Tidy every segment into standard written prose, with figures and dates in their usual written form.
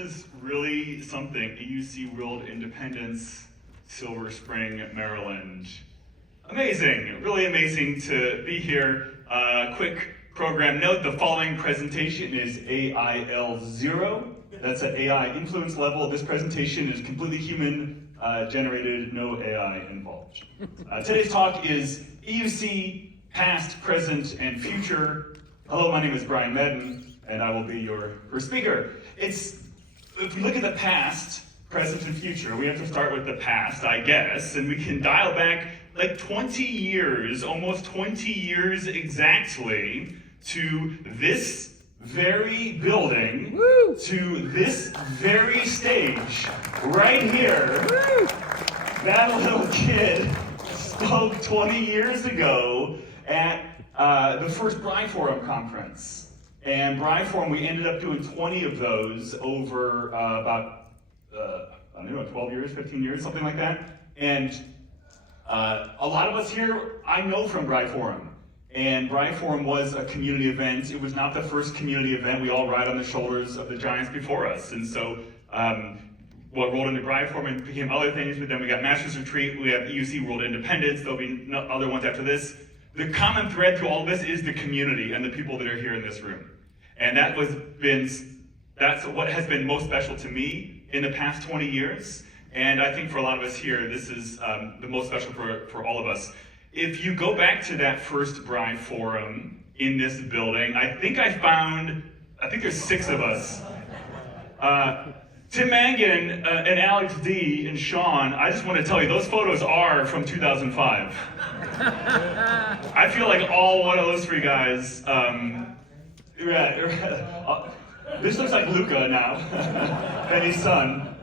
is really something. EUC World Independence, Silver Spring, Maryland. Amazing, really amazing to be here. Quick program note, the following presentation is AIL0. That's at AI influence level. This presentation is completely human generated, no AI involved. Today's talk is EUC Past, Present, and Future. Hello, my name is Brian Madden, and I will be your first speaker. If you look at the past, present, and future, we have to start with the past, I guess, and we can dial back like 20 years, almost 20 years exactly, to this very building, to this very stage, right here. That little kid spoke 20 years ago at the first BRI Forum conference. And BRI Forum, we ended up doing 20 of those over about, I don't know, 12 years, 15 years, something like that. And a lot of us here, I know from BRI Forum. And BRI Forum was a community event. It was not the first community event. We all ride on the shoulders of the giants before us. And so what rolled into BRI Forum and became other things, but then we got Masters Retreat, we have EUC World Independence, there'll be other ones after this. The common thread through all of this is the community and the people that are here in this room. And that's what has been most special to me in the past 20 years. And I think for a lot of us here, this is the most special for all of us. If you go back to that first BRI Forum in this building, I think there's 6 of us. Tim Mangan and Alex D and Sean, I just want to tell you, those photos are from 2005. I feel like all one of those 3 guys, this looks like Luca now, Benny's son.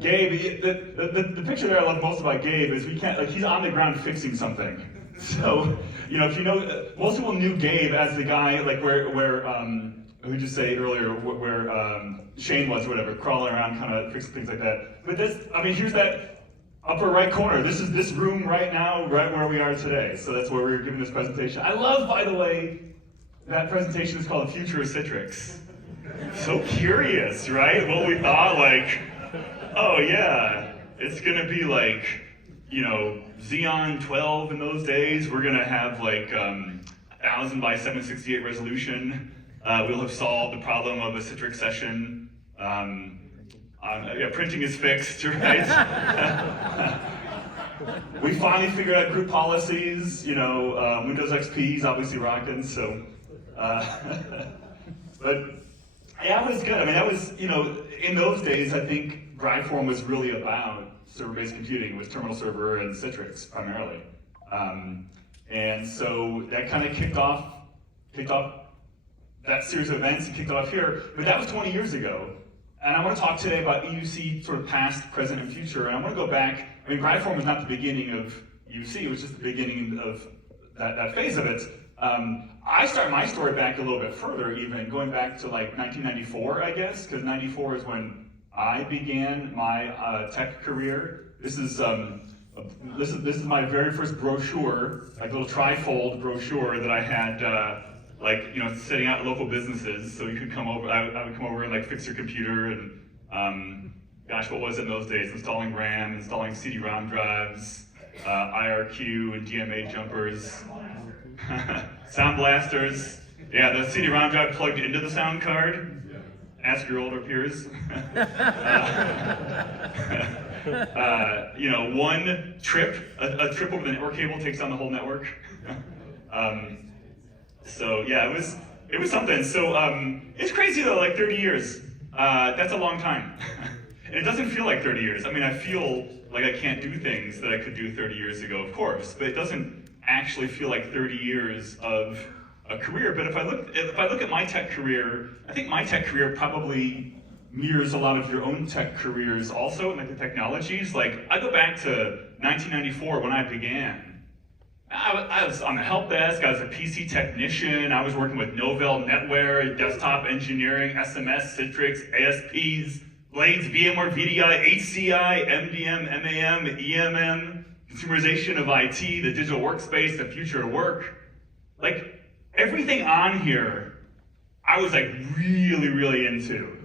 Gabe, the picture there I love most about Gabe is he's on the ground fixing something. So, if you know, most people knew Gabe as the guy where who just say earlier where Shane was or whatever, crawling around kind of fixing things like that. But here's that upper right corner. This is this room right now, right where we are today. So that's where we're giving this presentation. I love, by the way, that presentation is called The Future of Citrix. So curious, right? What we thought, oh yeah, it's gonna be Xeon 12 in those days. We're gonna have 1000 by 768 resolution. We'll have solved the problem of a Citrix session. Printing is fixed, right? We finally figured out group policies. Windows XP is obviously rocking. So, but yeah, it was good. That was in those days. I think BRI Forum was really about server-based computing. It was terminal server and Citrix primarily, and so that kind of kicked off that series of events and kicked off here. But that was 20 years ago. And I want to talk today about EUC sort of past, present, and future. And I want to go back. BRI Forum was not the beginning of EUC. It was just the beginning of that phase of it. I start my story back a little bit further, even going back to 1994, I guess, because 94 is when I began my tech career. This is my very first brochure, little trifold brochure that I had. Setting out local businesses, so you could come over. I would come over and fix your computer, and gosh, what was it in those days? Installing RAM, installing CD-ROM drives, IRQ and DMA jumpers, sound blasters. Yeah, the CD-ROM drive plugged into the sound card. Ask your older peers. One trip, a trip over the network cable takes on the whole network. So yeah, it was something. So it's crazy though, 30 years. That's a long time. And it doesn't feel like 30 years. I feel like I can't do things that I could do 30 years ago, of course, but it doesn't actually feel like 30 years of a career. But if I look at my tech career, I think my tech career probably mirrors a lot of your own tech careers also, the technologies. I go back to 1994 when I began. I was on the help desk, I was a PC technician, I was working with Novell, NetWare, desktop engineering, SMS, Citrix, ASPs, Blades, VMware, VDI, HCI, MDM, MAM, EMM, consumerization of IT, the digital workspace, the future of work. Everything on here I was like really, really into.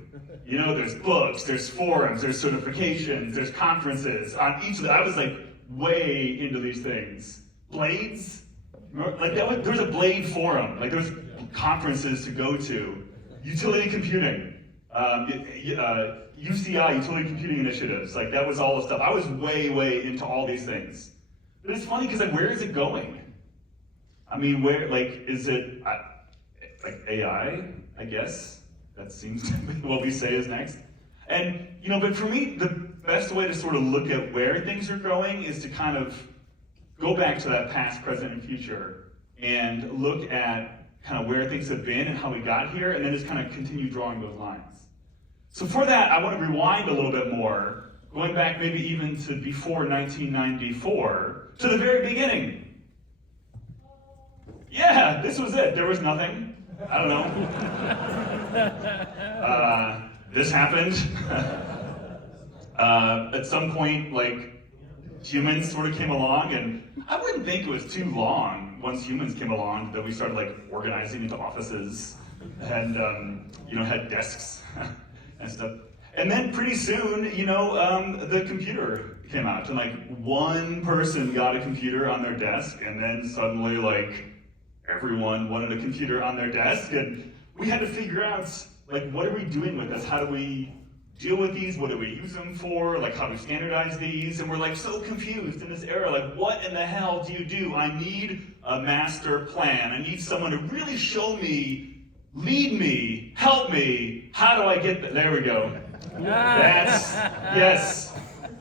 You know, there's books, there's forums, there's certifications, there's conferences. On each of them, I was like way into these things. Blades? Like there was a Blade forum. Like there was conferences to go to. Utility computing. UCI, utility computing initiatives. Like that was all the stuff. I was way, way into all these things. But it's funny because like, where is it going? I mean, where, like, is it, like AI, I guess? That seems to be what we say is next. And, you know, but for me, the best way to sort of look at where things are going is to kind of go back to that past, present, and future and look at kind of where things have been and how we got here, and then just kind of continue drawing those lines. So for that, I want to rewind a little bit more, going back maybe even to before 1994, to the very beginning. Yeah, this was it. There was nothing. I don't know. This happened. At some point, like, humans sort of came along, and I wouldn't think it was too long once humans came along that we started like organizing into offices and you know, had desks and stuff. And then pretty soon, you know, the computer came out, and like one person got a computer on their desk, and then suddenly like everyone wanted a computer on their desk, and we had to figure out like, what are we doing with this? How do we deal with these? What do we use them for? Like, how do we standardize these? And we're like so confused in this era. Like, what in the hell do you do? I need a master plan. I need someone to really show me, lead me, help me. How do I get there? We go. That's, yes.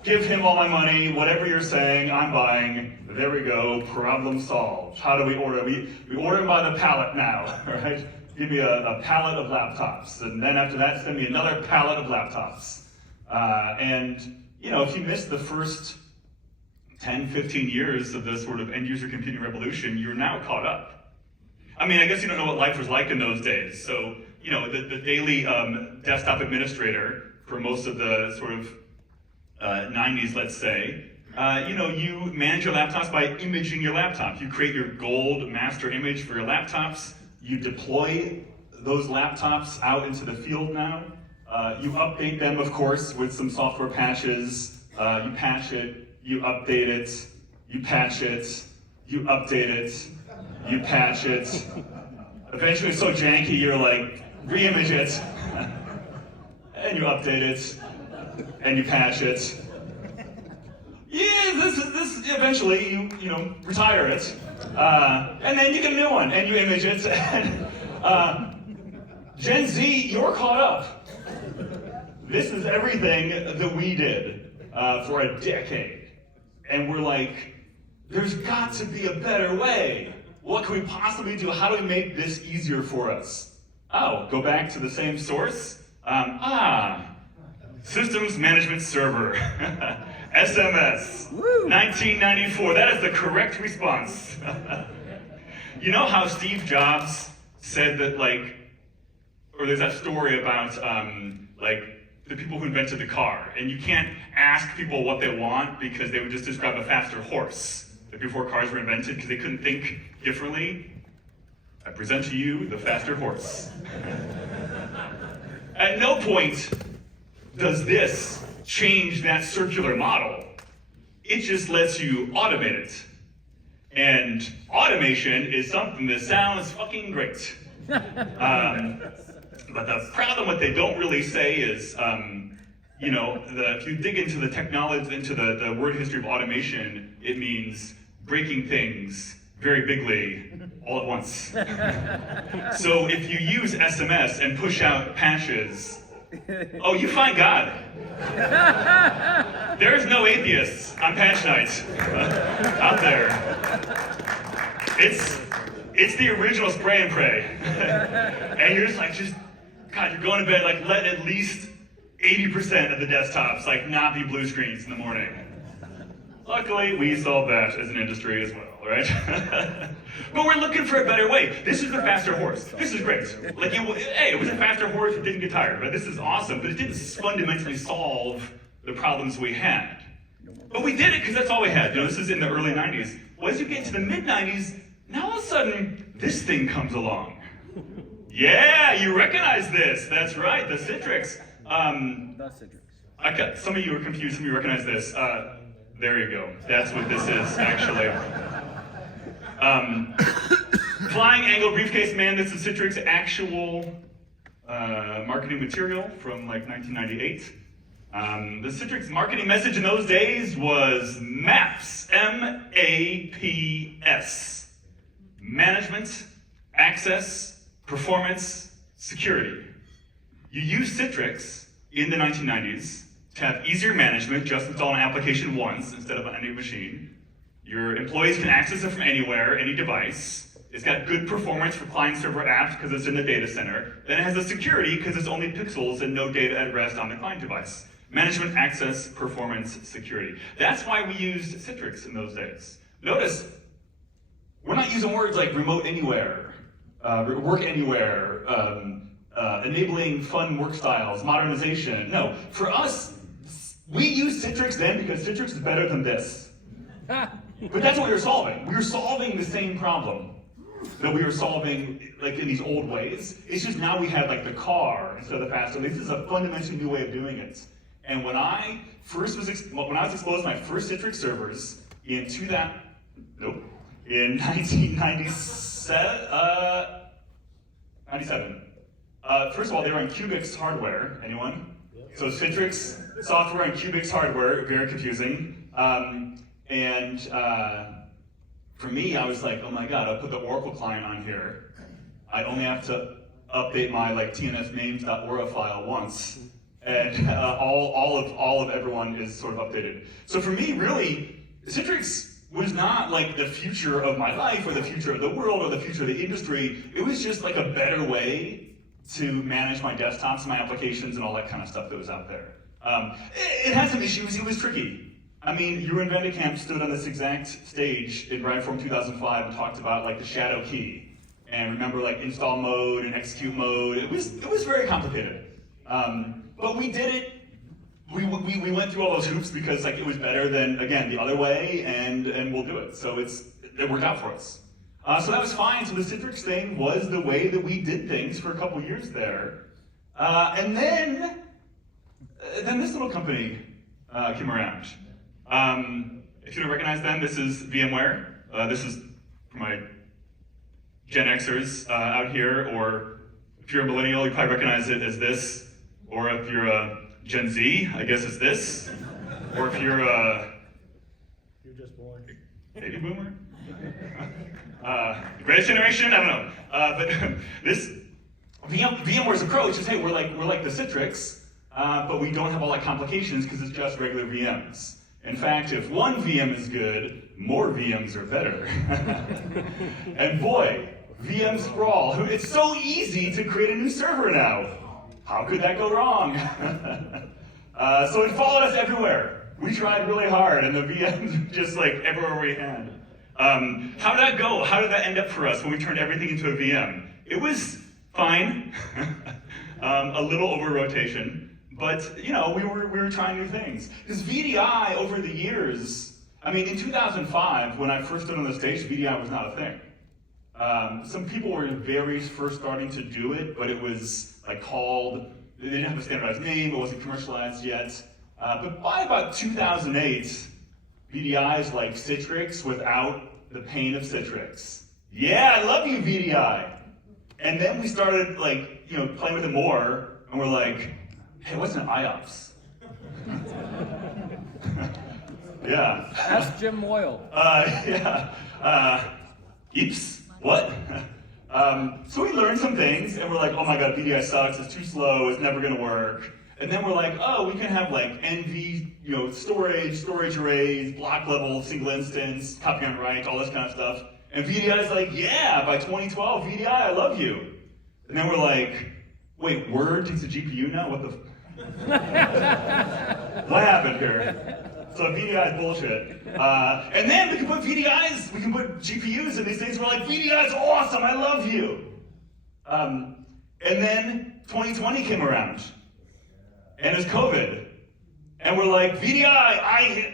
Give him all my money. Whatever you're saying, I'm buying. There we go. Problem solved. How do we order? We order them by the pallet now, right? Give me a pallet of laptops, and then after that, send me another pallet of laptops. And, you know, if you missed the first 10, 15 years of the sort of end-user computing revolution, you're now caught up. I mean, I guess you don't know what life was like in those days. So, you know, the daily desktop administrator for most of the sort of 90s, let's say, you know, you manage your laptops by imaging your laptop. You create your gold master image for your laptops. You deploy those laptops out into the field now. You update them, of course, with some software patches. You patch it, you update it, you patch it, you update it, you patch it. Eventually it's so janky, you're like, re-image it, and you update it, and you patch it. Yeah, this eventually you know, retire it. And then you get a new one, and you image it, and Gen Z, you're caught up. This is everything that we did for a decade. And we're like, there's got to be a better way. What can we possibly do? How do we make this easier for us? Oh, go back to the same source? Systems Management Server. SMS, 1994, that is the correct response. You know how Steve Jobs said that, like, or there's that story about, like, the people who invented the car, and you can't ask people what they want because they would just describe a faster horse, like before cars were invented, because they couldn't think differently. I present to you the faster horse. At no point does this change that circular model. It just lets you automate it. And automation is something that sounds fucking great. But the problem, what they don't really say is, you know, if you dig into the technology, into the word history of automation, it means breaking things very bigly all at once. So if you use SMS and push out patches, oh, you find God. There's no atheists on patch night out there. It's the original spray and pray. And you're just like, God, you're going to bed, like, let at least 80% of the desktops, like, not be blue screens in the morning. Luckily, we solved that as an industry as well, right? But we're looking for a better way. This is the faster horse. This is great. Like, hey, it was a faster horse, it didn't get tired, right? This is awesome, but it didn't fundamentally solve the problems we had. But we did it because that's all we had. You know, this is in the early 90s. Well, as you get to the mid-90s, now all of a sudden, this thing comes along. Yeah, you recognize this. That's right, the Citrix. The Citrix. Some of you are confused, some of you recognize this. There you go. That's what this is, actually. Flying angle briefcase, man, this is Citrix actual marketing material from like 1998. The Citrix marketing message in those days was MAPS, M-A-P-S. Management, access, performance, security. You use Citrix in the 1990s to have easier management, just install an application once instead of on any machine. Your employees can access it from anywhere, any device. It's got good performance for client-server apps because it's in the data center. Then it has the security because it's only pixels and no data at rest on the client device. Management, access, performance, security. That's why we used Citrix in those days. Notice, we're not using words like remote anywhere, work anywhere, enabling fun work styles, modernization. No, for us, we used Citrix then because Citrix is better than this. But that's what we were solving. We were solving the same problem that we were solving like in these old ways. It's just now we have like the car instead of the faster. This is a fundamentally new way of doing it. And when I was exposed to my first Citrix servers in 1997. First of all, they were on Qubix hardware. Anyone? So Citrix software and Qubix hardware, very confusing. For me, I was like, oh my god, I'll put the Oracle client on here. I only have to update my like tnsnames.aura file once, and all of everyone is sort of updated. So for me, really, Citrix was not like the future of my life or the future of the world or the future of the industry. It was just like a better way to manage my desktops and my applications and all that kind of stuff that was out there. It had some issues, it was tricky. I mean, Jeroen Vendekamp stood on this exact stage in Rideform 2005 and talked about like the shadow key. And remember like install mode and execute mode. It was very complicated. But we did it. We went through all those hoops because like it was better than, again, the other way, and we'll do it. So it worked out for us. So that was fine. So the Citrix thing was the way that we did things for a couple years there. And then this little company came around. If you don't recognize them, this is VMware. This is for my Gen Xers out here, or if you're a millennial, you probably recognize it as this. Or if you're a Gen Z, I guess it's this. Or if you're a... You're just born. Baby boomer? The greatest generation? I don't know. But this VMware's approach is, hey, we're like the Citrix, but we don't have all that complications because it's just regular VMs. In fact, if one VM is good, more VMs are better. And boy, VM sprawl. It's so easy to create a new server now. How could that go wrong? So it followed us everywhere. We tried really hard, and the VMs just like everywhere we had. How did that go? How did that end up for us when we turned everything into a VM? It was fine, a little over rotation, but you know we were trying new things. Because VDI over the years, I mean, in 2005 when I first stood on the stage, VDI was not a thing. Some people were first starting to do it, but it was like called, they didn't have a standardized name, it wasn't commercialized yet. But by about 2008, VDI is like Citrix without the pain of Citrix. Yeah, I love you, VDI. And then we started like, you know, playing with it more, and we're like, hey, what's an IOPS? Yeah. Ask Jim Moyle. EEPS? What? So we learned some things, and we're like, oh my god, VDI sucks, it's too slow, it's never gonna work. And then we're like, oh, we can have like NV, you know, storage arrays, block level, single instance, copy on write, all this kind of stuff. And VDI is like, yeah, by 2012, VDI, I love you. And then we're like, wait, Word takes a GPU now? What the? What happened here? So VDI is bullshit. And then we can put VDIs, we can put GPUs in these things. We're like, VDI is awesome, I love you. And then 2020 came around. And it was COVID. And we're like, VDI, I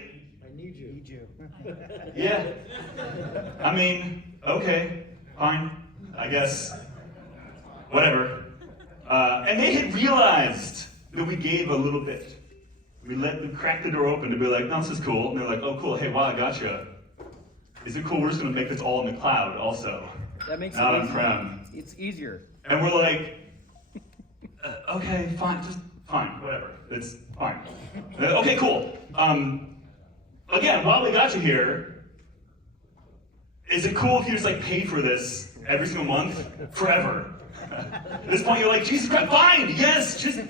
need you. Yeah. I mean, okay, fine, I guess. whatever. And they had realized that we gave a little bit. We cracked the door open to be like, no, this is cool. And they're like, oh, cool. Hey, wow, I gotcha. Is it cool? We're just going to make this all in the cloud also. That makes Not it on-prem. It's easier. And we're like, okay, fine, just fine, whatever. It's fine. Okay, cool. Again, while we got you here, is it cool if you just like pay for this every single month forever? At this point, you're like, Jesus Christ, fine, yes, just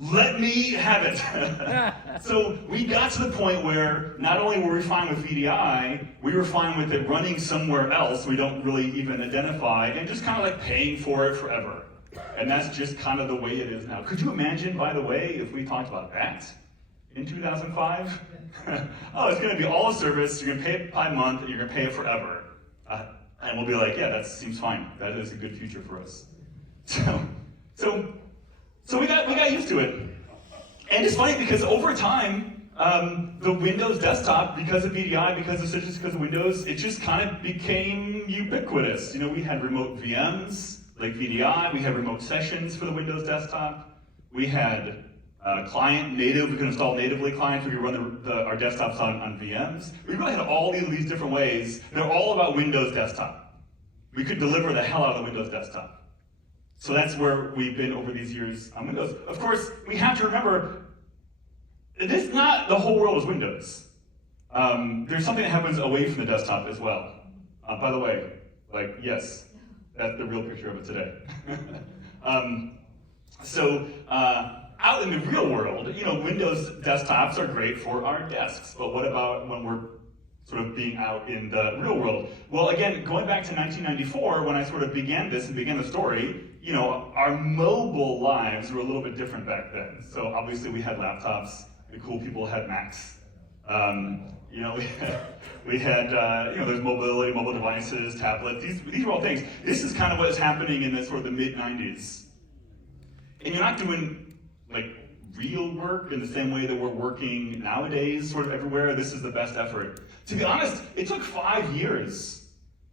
let me have it. So we got to the point where not only were we fine with VDI, we were fine with it running somewhere else we don't really even identify, and just kind of like paying for it forever. And that's just kind of the way it is now. Could you imagine, by the way, if we talked about that in 2005? Oh, it's going to be all a service, you're going to pay it by month, and you're going to pay it forever. And we'll be like, yeah, that seems fine. That is a good future for us. So we got used to it. And it's funny because over time, the Windows desktop, because of VDI, because of Citrix, because of Windows, it just kind of became ubiquitous. You know, we had remote VMs, like VDI, we had remote sessions for the Windows desktop, we had client native, we could install natively clients, we could run our desktops on VMs. We really had all these different ways. They're all about Windows desktop. We could deliver the hell out of the Windows desktop. So that's where we've been over these years on Windows. Of course, we have to remember, this not the whole world is Windows. There's something that happens away from the desktop as well. By the way, like, yes, that's the real picture of it today. Out in the real world, you know, Windows desktops are great for our desks, but what about when we're sort of being out in the real world? Well, again, going back to 1994, when I sort of began this and began the story, you know, our mobile lives were a little bit different back then. So obviously we had laptops, the cool people had Macs. You know, we had you know, there's mobility, mobile devices, tablets, these were all things. This is kind of what is happening in the sort of the mid-90s. And you're not doing like real work in the same way that we're working nowadays, sort of everywhere. This is the best effort. To be honest, it took 5 years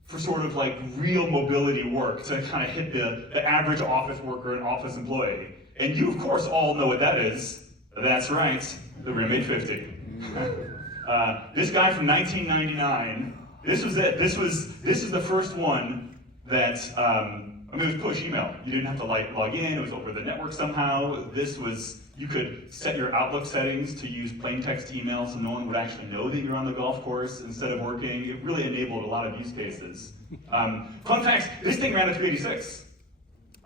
for sort of like real mobility work to kind of hit the average office worker and office employee. And you, of course, all know what that is. That's right, the Rim 850. This guy from 1999, this was it. This is the first one that, I mean, it was push email. You didn't have to log in, it was over the network somehow. This was, you could set your Outlook settings to use plain text email so no one would actually know that you're on the golf course instead of working. It really enabled a lot of use cases. Fun fact, this thing ran a 386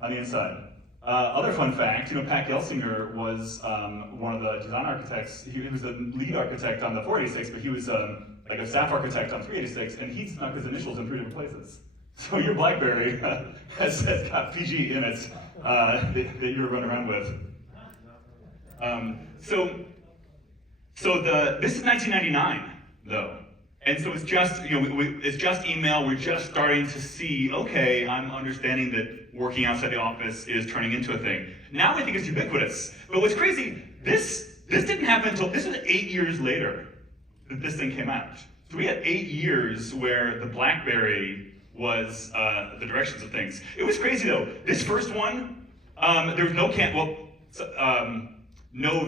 on the inside. Other fun fact, you know, Pat Gelsinger was one of the design architects. He was the lead architect on the 486, but he was like a staff architect on 386, and he snuck his initials in 3 different places. So your BlackBerry has got PG in it that you're running around with. This is 1999 though, and so it's just, you know, it's just email. We're just starting to see, okay, I'm understanding that working outside the office is turning into a thing. Now I think it's ubiquitous. But what's crazy, this didn't happen until, this was 8 years later that this thing came out. So we had 8 years where the BlackBerry was the directions of things. It was crazy though. This first one, there was no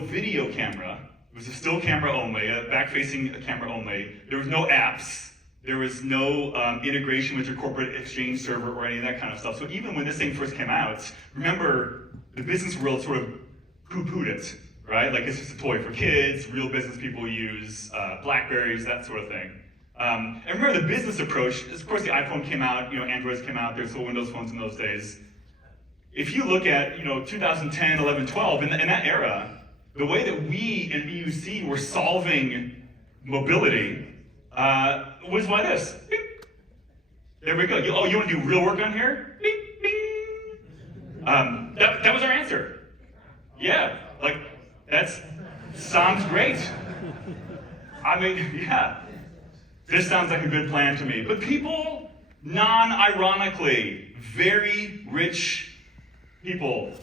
video camera. It was a still camera only, a back-facing camera only. There was no apps. There was no integration with your corporate exchange server or any of that kind of stuff. So even when this thing first came out, remember, the business world sort of poo-pooed it, right? Like, it's just a toy for kids, real business people use BlackBerries, that sort of thing. And remember the business approach, of course the iPhone came out, you know, Androids came out, there's still Windows phones in those days. If you look at, you know, 2010, 11, 12, in that era, the way that we in EUC were solving mobility was by this. Bing. There we go. Oh, you want to do real work on here? Bing, bing. That was our answer. Yeah, like, sounds great. I mean, yeah. This sounds like a good plan to me. But people, non-ironically, very rich people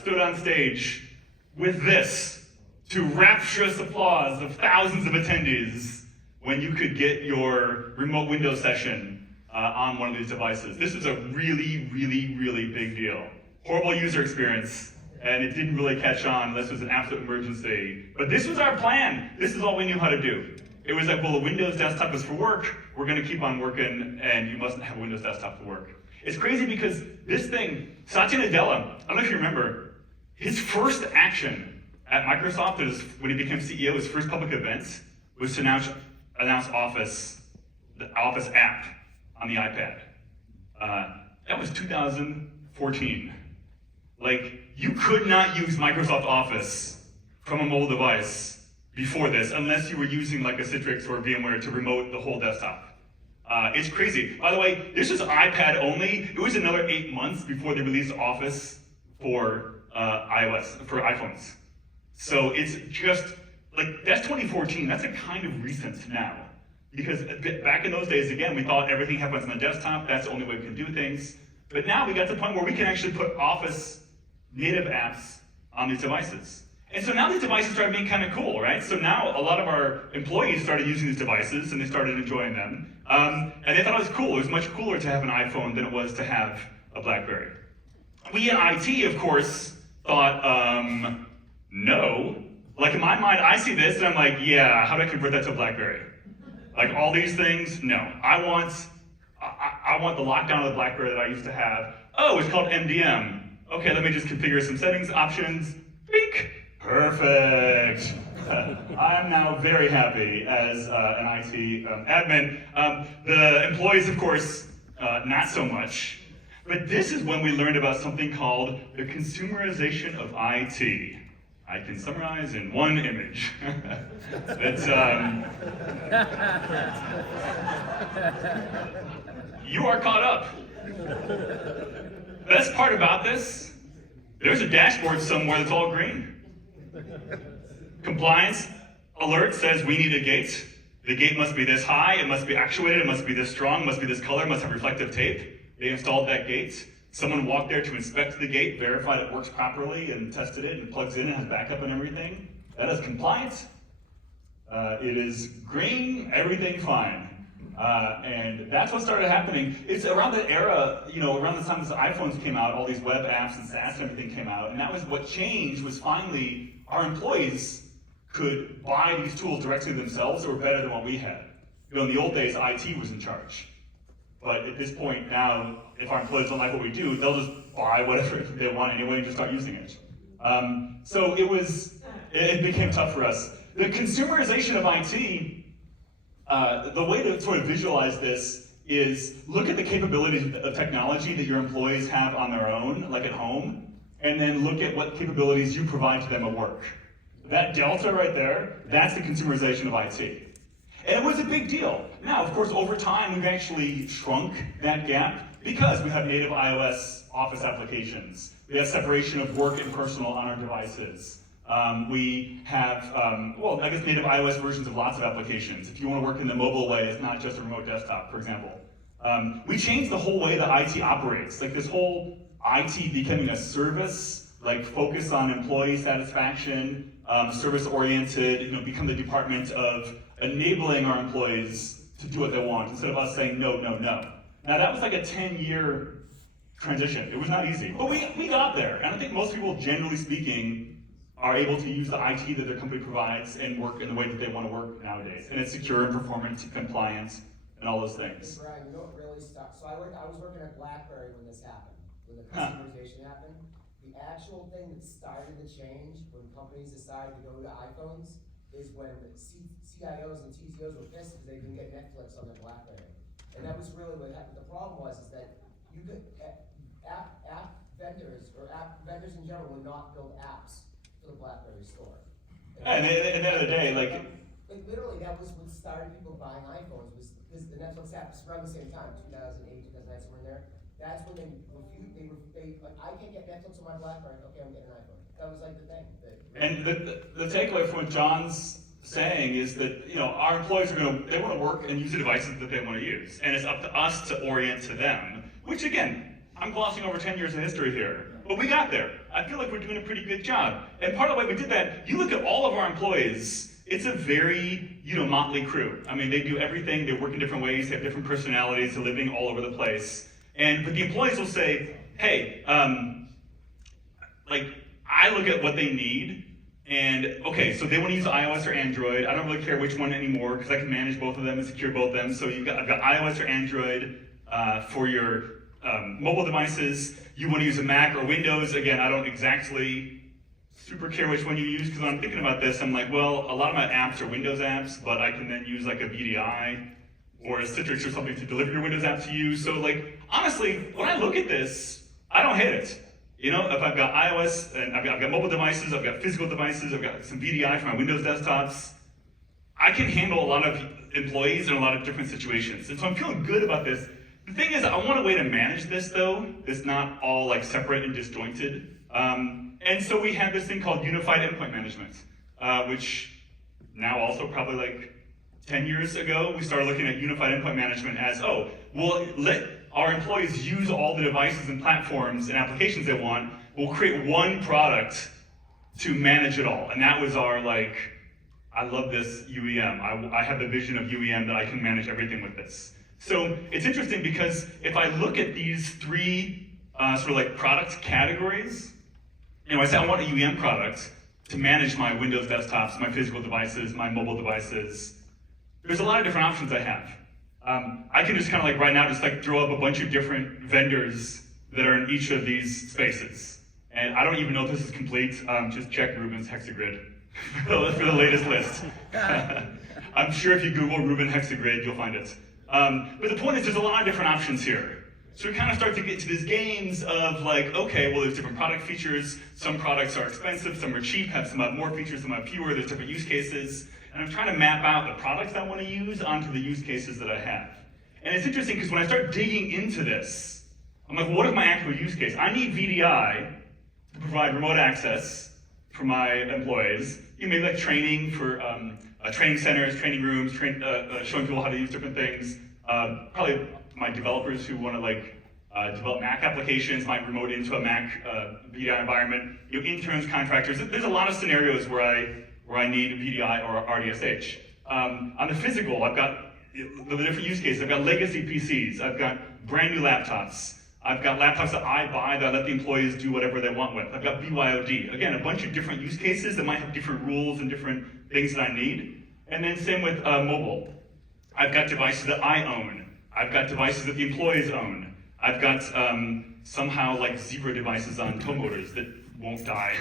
stood on stage with this to rapturous applause of thousands of attendees when you could get your remote window session on one of these devices. This was a really, really, really big deal. Horrible user experience, and it didn't really catch on. This was an absolute emergency. But this was our plan. This is all we knew how to do. It was like, well, the Windows desktop is for work. We're going to keep on working, and you mustn't have a Windows desktop to work. It's crazy because this thing, Satya Nadella, I don't know if you remember, his first action at Microsoft when he became CEO, his first public event was to announce Office, the Office app on the iPad. That was 2014. Like, you could not use Microsoft Office from a mobile device before this, unless you were using like a Citrix or VMware to remote the whole desktop. It's crazy. By the way, this was iPad only. It was another 8 months before they released Office for for iPhones. So it's just, like, that's 2014. That's a kind of recent now. Because back in those days, again, we thought everything happens on the desktop. That's the only way we can do things. But now we got to the point where we can actually put Office native apps on these devices. And so now these devices started being kind of cool, right? So now a lot of our employees started using these devices and they started enjoying them. And they thought it was cool. It was much cooler to have an iPhone than it was to have a BlackBerry. We in IT, of course, thought, no. Like in my mind, I see this and I'm like, yeah, how do I convert that to a BlackBerry? Like all these things, no. I want the lockdown of the BlackBerry that I used to have. Oh, it's called MDM. Okay, let me just configure some settings, options, bink. Perfect. I'm now very happy as an IT admin. The employees, of course, not so much. But this is when we learned about something called the consumerization of IT. I can summarize in one image. It's, you are caught up. Best part about this, there's a dashboard somewhere that's all green. Compliance alert says we need a gate. The gate must be this high, it must be actuated, it must be this strong, it must be this color, it must have reflective tape. They installed that gate. Someone walked there to inspect the gate, verified it works properly, and tested it, and plugs in and has backup and everything. That is compliance. It is green, everything fine. And that's what started happening. It's around the era, around the time the iPhones came out, all these web apps and SaaS and everything came out, and that was what changed, was finally our employees could buy these tools directly themselves that were better than what we had. In the old days, IT was in charge. But at this point now, if our employees don't like what we do, they'll just buy whatever they want anyway and just start using it. So it became tough for us. The consumerization of IT, the way to sort of visualize this is look at the capabilities of technology that your employees have on their own, like at home, and then look at what capabilities you provide to them at work. That delta right there, that's the consumerization of IT. And it was a big deal. Now, of course, over time, we've actually shrunk that gap because we have native iOS Office applications. We have separation of work and personal on our devices. We have, native iOS versions of lots of applications. If you want to work in the mobile way, it's not just a remote desktop, for example. We changed the whole way that IT operates. Like this whole IT becoming a service, like focus on employee satisfaction, service-oriented, become the department of enabling our employees to do what they want instead of us saying no, no, no. Now that was like a 10-year transition. It was not easy, but we got there. And I think most people, generally speaking, are able to use the IT that their company provides and work in the way that they want to work nowadays. And it's secure and performant, compliant, and all those things. Hey Brian, you know what really stuck? So I was working at BlackBerry when this happened, when the consumerization happened. The actual thing that started the change when companies decided to go to iPhones is when CIOs and TCOs were pissed because they couldn't get Netflix on their BlackBerry. And that was really what happened. The problem was that you could, app vendors, or app vendors in general, would not build apps for the BlackBerry store. And at the end of the day, like literally, that was what started people buying iPhones, was because the Netflix apps around the same time, 2008, 2009, somewhere in there. That's when they like, I can't get Netflix on my BlackBerry, okay, I'm getting an iPhone. That was like the thing. And the takeaway from what John's saying is that our employees they want to work and use the devices that they want to use, and it's up to us to orient to them. Which again, I'm glossing over 10 years of history here. but we got there. I feel like we're doing a pretty good job. And part of the way we did that, you look at all of our employees, it's a very, motley crew. I mean, they do everything, they work in different ways, they have different personalities, they're living all over the place. But the employees will say, hey, I look at what they need, and okay, so they want to use iOS or Android. I don't really care which one anymore, because I can manage both of them and secure both of them. So I've got iOS or Android for your mobile devices. You want to use a Mac or Windows. Again, I don't exactly super care which one you use, because when I'm thinking about this, I'm like, well, a lot of my apps are Windows apps, but I can then use like a VDI or a Citrix or something to deliver your Windows app to you. So honestly, when I look at this, I don't hate it. If I've got iOS, and I've got mobile devices, I've got physical devices, I've got some VDI for my Windows desktops, I can handle a lot of employees in a lot of different situations. And so I'm feeling good about this. The thing is, I want a way to manage this though, that's not all separate and disjointed. And so we have this thing called unified endpoint management, which now also probably 10 years ago, we started looking at unified endpoint management as, let our employees use all the devices and platforms and applications they want. We'll create one product to manage it all. And that was our I love this UEM. I have the vision of UEM that I can manage everything with this. So it's interesting because if I look at these three product categories, I say I want a UEM product to manage my Windows desktops, my physical devices, my mobile devices. There's a lot of different options I have. I can just right now just throw up a bunch of different vendors that are in each of these spaces. And I don't even know if this is complete. Just check Ruben's Hexagrid for the latest list. I'm sure if you Google Ruben Hexagrid, you'll find it. But the point is there's a lot of different options here. So we kind of start to get to these games of okay, well there's different product features. Some products are expensive, some are cheap, some have more features, some have fewer, there's different use cases. And I'm trying to map out the products I want to use onto the use cases that I have. And it's interesting because when I start digging into this, I'm like, well, what is my actual use case? I need VDI to provide remote access for my employees. Maybe training for training centers, training rooms, showing people how to use different things. Probably my developers who want to develop Mac applications might remote into a Mac VDI environment. Interns, contractors. There's a lot of scenarios where I need VDI or RDSH. On the physical, I've got the different use cases. I've got legacy PCs. I've got brand new laptops. I've got laptops that I buy that I let the employees do whatever they want with. I've got BYOD. Again, a bunch of different use cases that might have different rules and different things that I need. And then same with mobile. I've got devices that I own. I've got devices that the employees own. I've got somehow 0 devices on tow motors that won't die.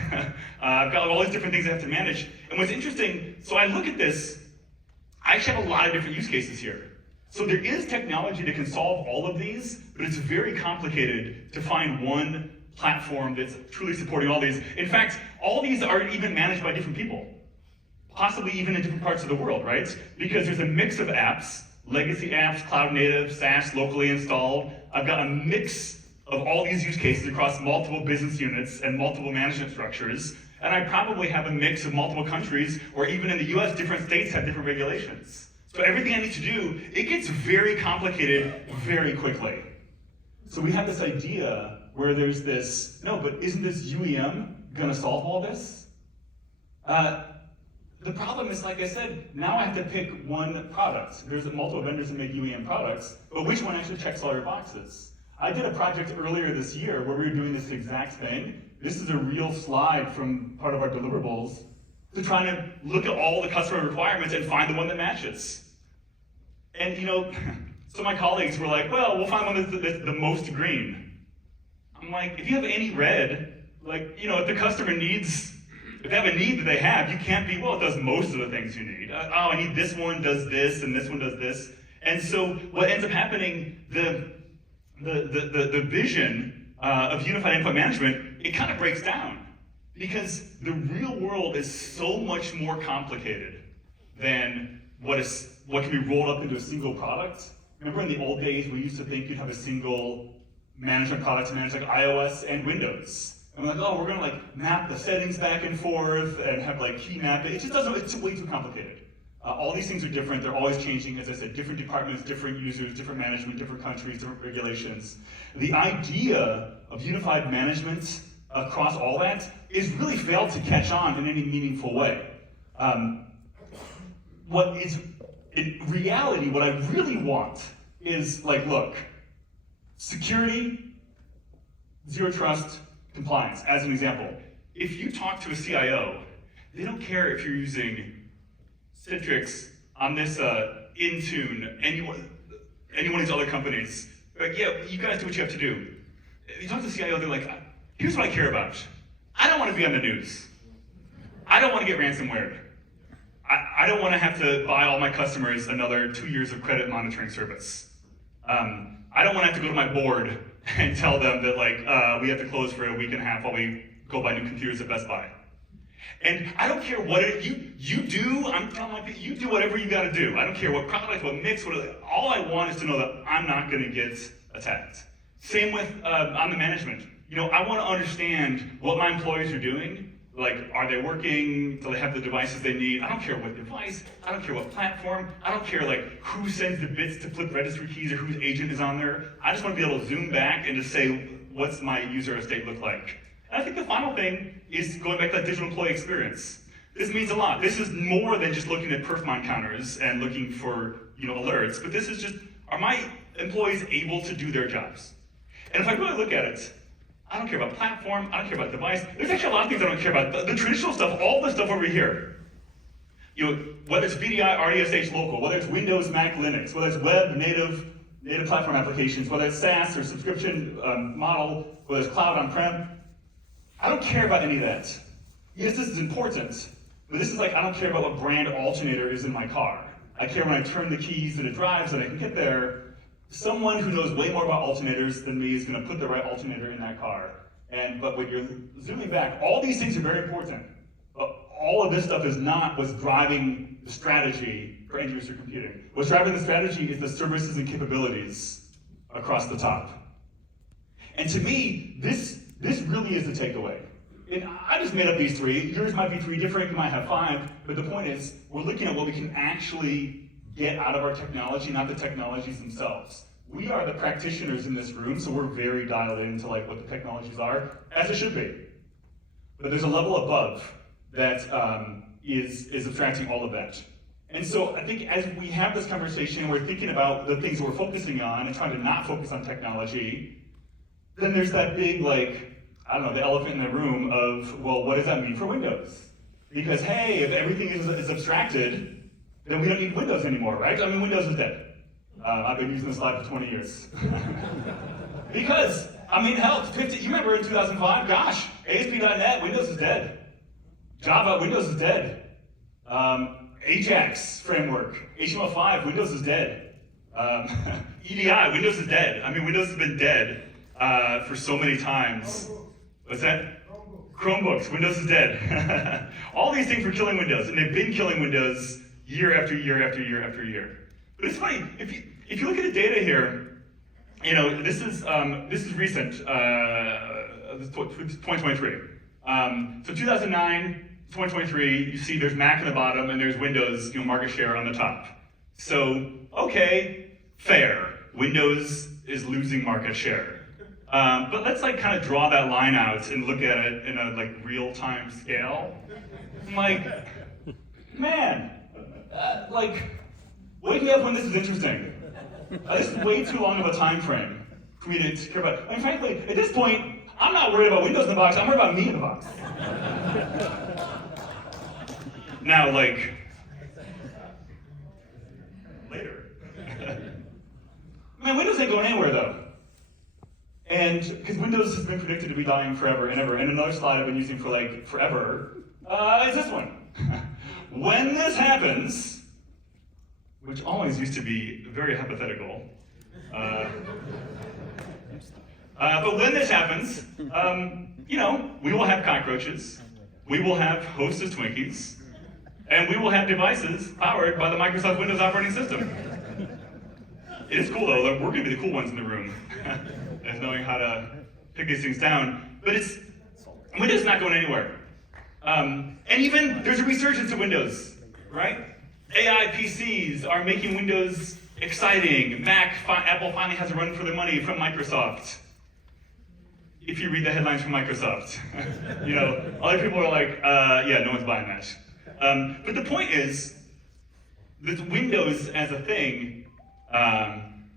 I've got all these different things I have to manage. And what's interesting, so I look at this, I actually have a lot of different use cases here. So there is technology that can solve all of these, but it's very complicated to find one platform that's truly supporting all these. In fact, all these are even managed by different people, possibly even in different parts of the world, right? Because there's a mix of apps, legacy apps, cloud native, SaaS, locally installed. I've got a mix of all these use cases across multiple business units and multiple management structures. And I probably have a mix of multiple countries, or even in the US, different states have different regulations. So everything I need to do, it gets very complicated very quickly. So we have this idea where there's this, no, but isn't this UEM gonna solve all this? The problem is, like I said, now I have to pick one product. There's multiple vendors that make UEM products, but which one actually checks all your boxes? I did a project earlier this year where we were doing this exact thing. This is a real slide from part of our deliverables to try to look at all the customer requirements and find the one that matches. And so my colleagues were like, well, we'll find one that's the most green. I'm like, if you have any red, if the customer needs, if they have a need that they have, you can't be, well, it does most of the things you need. I need this one does this, and this one does this. And so what ends up happening, the vision of unified endpoint management, it kind of breaks down. Because the real world is so much more complicated than what can be rolled up into a single product. Remember in the old days, we used to think you'd have a single management product to manage iOS and Windows. And we're like, oh, we're gonna map the settings back and forth and have key mapping. It just doesn't, it's way too complicated. All these things are different, they're always changing, as I said, different departments, different users, different management, different countries, different regulations. The idea of unified management across all that is really failed to catch on in any meaningful way. What is, in reality, what I really want is like, look, security, zero trust, compliance, as an example. If you talk to a CIO, they don't care if you're using Citrix, Intune, any one of these other companies. Like, yeah, you guys do what you have to do. If you talk to the CIO, they're like, here's what I care about. I don't want to be on the news. I don't want to get ransomware. I don't want to have to buy all my customers another 2 years of credit monitoring service. I don't want to have to go to my board and tell them that like we have to close for a week and a half while we go buy new computers at Best Buy. And I don't care what you do. I'm telling my people, you do whatever you got to do. I don't care what product, what mix, all I want is to know that I'm not going to get attacked. Same with on the management. I want to understand what my employees are doing. Like, are they working? Do they have the devices they need? I don't care what device. I don't care what platform. I don't care like who sends the bits to flip registry keys or whose agent is on there. I just want to be able to zoom back and just say, what's my user estate look like? And I think the final thing is going back to that digital employee experience. This means a lot. This is more than just looking at perfmon counters and looking for alerts, but this is just, are my employees able to do their jobs? And if I really look at it, I don't care about platform, I don't care about device. There's actually a lot of things I don't care about. The traditional stuff, all the stuff over here. Whether it's VDI, RDSH local, whether it's Windows, Mac, Linux, whether it's web, native platform applications, whether it's SaaS or subscription model, whether it's cloud on-prem, I don't care about any of that. Yes, this is important, but this is like, I don't care about what brand alternator is in my car. I care when I turn the keys and it drives and I can get there. Someone who knows way more about alternators than me is going to put the right alternator in that car. But when you're zooming back, all these things are very important. But all of this stuff is not what's driving the strategy for end user computing. What's driving the strategy is the services and capabilities across the top. And to me, this really is the takeaway. And I just made up these three. Yours might be three different, you might have five, but the point is, we're looking at what we can actually get out of our technology, not the technologies themselves. We are the practitioners in this room, so we're very dialed into like what the technologies are, as it should be. But there's a level above that is abstracting all of that. And so I think as we have this conversation and we're thinking about the things we're focusing on and trying to not focus on technology, then there's that big like, I don't know, the elephant in the room of, well, what does that mean for Windows? Because hey, if everything is abstracted, then we don't need Windows anymore, right? I mean, Windows is dead. I've been using this slide for 20 years. Because, I mean, hell, you remember in 2005, gosh, ASP.NET, Windows is dead. Java, Windows is dead. Ajax framework, HTML5, Windows is dead. EDI, Windows is dead. I mean, Windows has been dead for so many times. What's that? Chromebooks, Windows is dead. All these things were killing Windows, and they've been killing Windows year after year after year after year. But it's funny, if you look at the data here, this is recent, this is 2023. So 2009, 2023, you see there's Mac in the bottom and there's Windows, market share on the top. So, okay, fair. Windows is losing market share. But let's like kind of draw that line out and look at it in a like real-time scale. I'm like, man, wake me up when this is interesting. This is way too long of a time frame for me to care about. I mean, frankly, at this point, I'm not worried about Windows in the box, I'm worried about me in the box. Now, like, later. Man, Windows ain't going anywhere though. And because Windows has been predicted to be dying forever and ever, and another slide I've been using for like forever is this one. When this happens, which always used to be very hypothetical, but when this happens, we will have cockroaches, we will have hostess Twinkies, and we will have devices powered by the Microsoft Windows operating system. It is cool though, we're going to be the cool ones in the room, as knowing how to pick these things down. But Windows is not going anywhere. And even there's a resurgence of Windows, right? AI PCs are making Windows exciting. Apple finally has a run for their money from Microsoft. if you read the headlines from Microsoft. You know, other people are like, yeah, no one's buying that. But the point is that Windows as a thing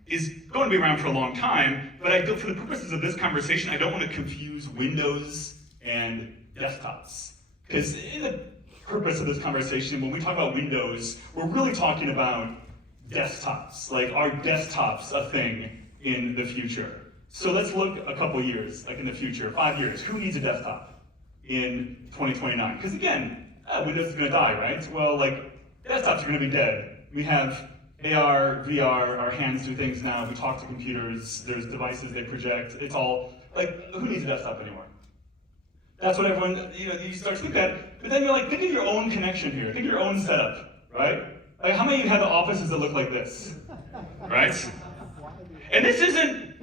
is going to be around for a long time, but for the purposes of this conversation, I don't want to confuse Windows and desktops. Because in the purpose of this conversation, when we talk about Windows, we're really talking about desktops. Like, are desktops a thing in the future? So let's look a couple years, like in the future, 5 years. Who needs a desktop in 2029? Because again, Windows is going to die, right? Well, like, desktops are going to be dead. We have AR, VR, our hands do things now. We talk to computers. There's devices they project. It's all, like, who needs a desktop anymore? That's what everyone, you start to look at. But then you're like, think of your own connection here. Think of your own setup, right? Like, how many of you have the offices that look like this, right? And this isn't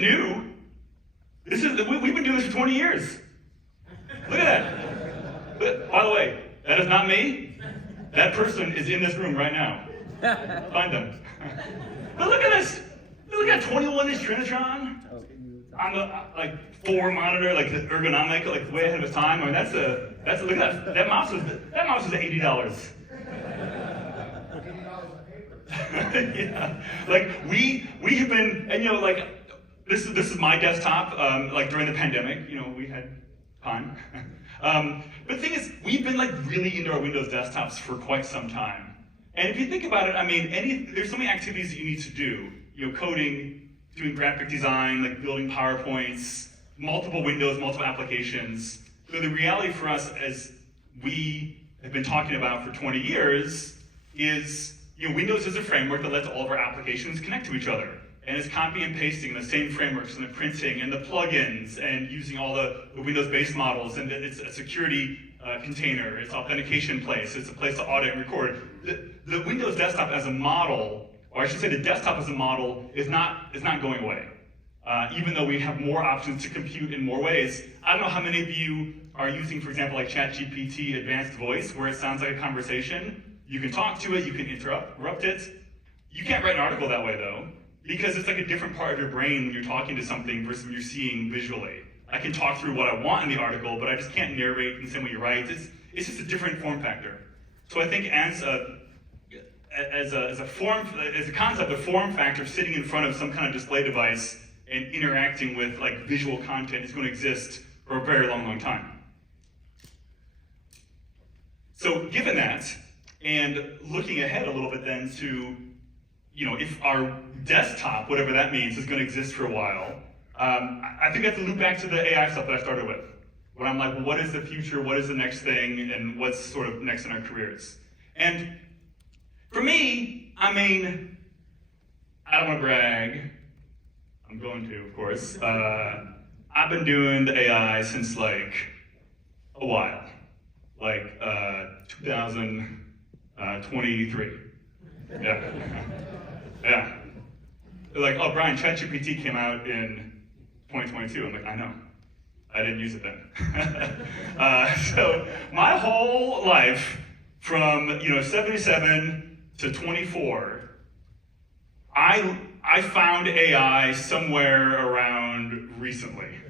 new. We've been doing this for 20 years. Look at that. But, by the way, that is not me. That person is in this room right now. Find them. But look at this. Look at 21-inch Trinitron on the 4 monitor, like the ergonomic, like way ahead of its time. I mean, that's look at that. That mouse was $80. Yeah, like we have been, and like this is my desktop. Like during the pandemic, we had time. But the thing is, we've been like really into our Windows desktops for quite some time. And if you think about it, I mean, there's so many activities that you need to do. Coding, doing graphic design, like building PowerPoints, multiple windows, multiple applications. So the reality for us, as we have been talking about for 20 years, is Windows is a framework that lets all of our applications connect to each other. And it's copy and pasting the same frameworks and the printing and the plugins and using all the Windows-based models. And it's a security container, it's authentication place, it's a place to audit and record. The Windows desktop as a model, or I should say the desktop as a model, is not going away. Even though we have more options to compute in more ways. I don't know how many of you are using, for example, like ChatGPT Advanced Voice, where it sounds like a conversation. You can talk to it, you can interrupt it. You can't write an article that way though, because it's like a different part of your brain when you're talking to something versus when you're seeing visually. I can talk through what I want in the article, but I just can't narrate in the same way you write. It's just a different form factor. So I think as a concept, a form factor sitting in front of some kind of display device and interacting with like visual content is going to exist for a very long, long time. So given that, and looking ahead a little bit then to, if our desktop, whatever that means, is going to exist for a while, I think I have to loop back to the AI stuff that I started with. When I'm like, well, what is the future, what is the next thing, and what's sort of next in our careers? And for me, I mean, I don't want to brag. I'm going to, of course. I've been doing the AI since like a while, like 2023. Yeah. Yeah. They're like, oh, Brian, ChatGPT came out in 2022. I'm like, I know. I didn't use it then. So my whole life, from 77 to 24, I found AI somewhere around recently.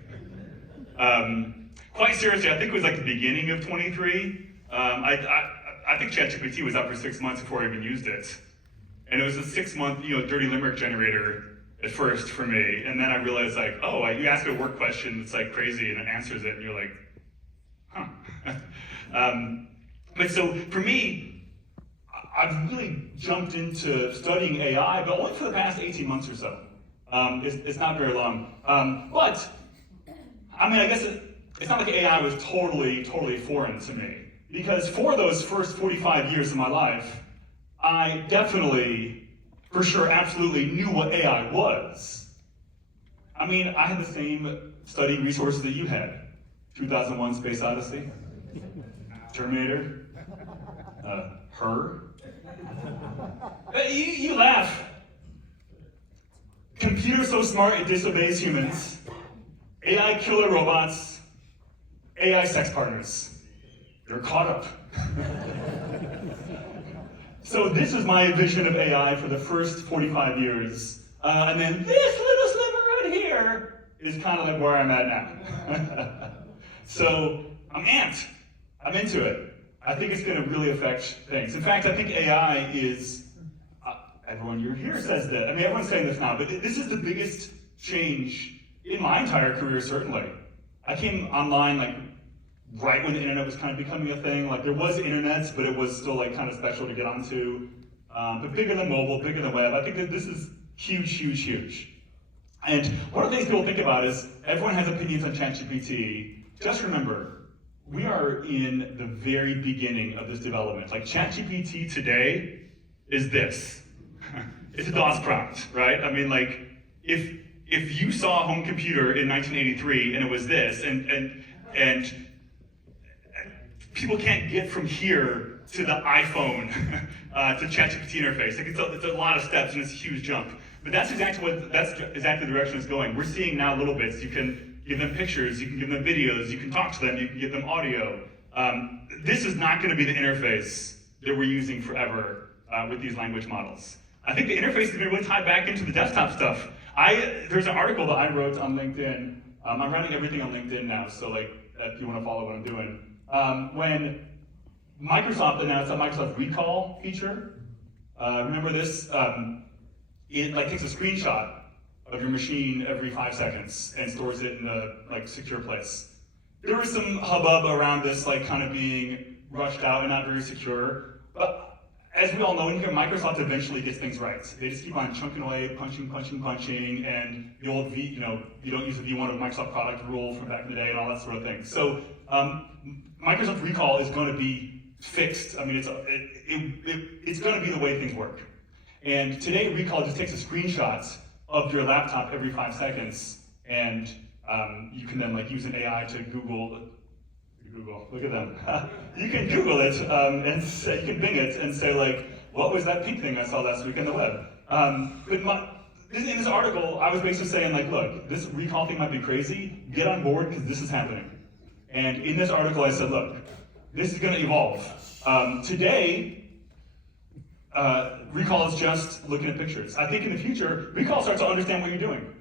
Quite seriously, I think it was like the beginning of 23. I think ChatGPT was out for 6 months before I even used it. And it was a 6-month, dirty limerick generator at first for me. And then I realized like, oh, you ask a work question that's like crazy and it answers it and you're like, huh. But so for me, I've really jumped into studying AI, but only for the past 18 months or so. It's not very long. But, I mean, I guess it's not like AI was totally foreign to me. Because for those first 45 years of my life, I definitely, for sure, absolutely knew what AI was. I mean, I had the same study resources that you had. 2001 Space Odyssey, Terminator, Her. You laugh. Computer so smart it disobeys humans. AI killer robots. AI sex partners. They're caught up. So this is my vision of AI for the first 45 years. And then this little sliver right here is kind of like where I'm at now. So I'm amped. I'm into it. I think it's going to really affect things. In fact, I think AI is, everyone here says that. I mean, everyone's saying this now, but this is the biggest change in my entire career, certainly. I came online like right when the internet was kind of becoming a thing. Like there was internet, but it was still like kind of special to get onto. But bigger than mobile, bigger than web. I think that this is huge, huge, huge. And one of the things people think about is everyone has opinions on ChatGPT. Just remember, we are in the very beginning of this development. Like ChatGPT today is this. It's a DOS prompt, right? I mean, like, if you saw a home computer in 1983 and it was this, and people can't get from here to the iPhone to ChatGPT interface. Like it's a lot of steps and it's a huge jump. But that's exactly the direction it's going. We're seeing now little bits. You can give them pictures, you can give them videos, you can talk to them, you can give them audio. This is not going to be the interface that we're using forever with these language models. I think the interface is going to really tie back into the desktop stuff. There's an article that I wrote on LinkedIn. I'm running everything on LinkedIn now, so like if you want to follow what I'm doing. When Microsoft announced a Microsoft Recall feature, remember this? It like takes a screenshot of your machine every 5 seconds and stores it in a like secure place. There was some hubbub around this like kind of being rushed out and not very secure, but as we all know in here, Microsoft eventually gets things right. They just keep on chunking away, punching, and the old you don't use the V1 of Microsoft product rule from back in the day and all that sort of thing. So Microsoft Recall is going to be fixed. I mean, it's going to be the way things work. And today, Recall just takes a screenshot of your laptop every 5 seconds, and you can then like use an AI to Google, look at them. You can Google it, and say, you can Bing it and say like, what was that pink thing I saw last week on the web? In this article, I was basically saying like, look, this recall thing might be crazy, get on board because this is happening. And in this article I said, look, this is gonna evolve. Today, Recall is just looking at pictures. I think in the future, Recall starts to understand what you're doing.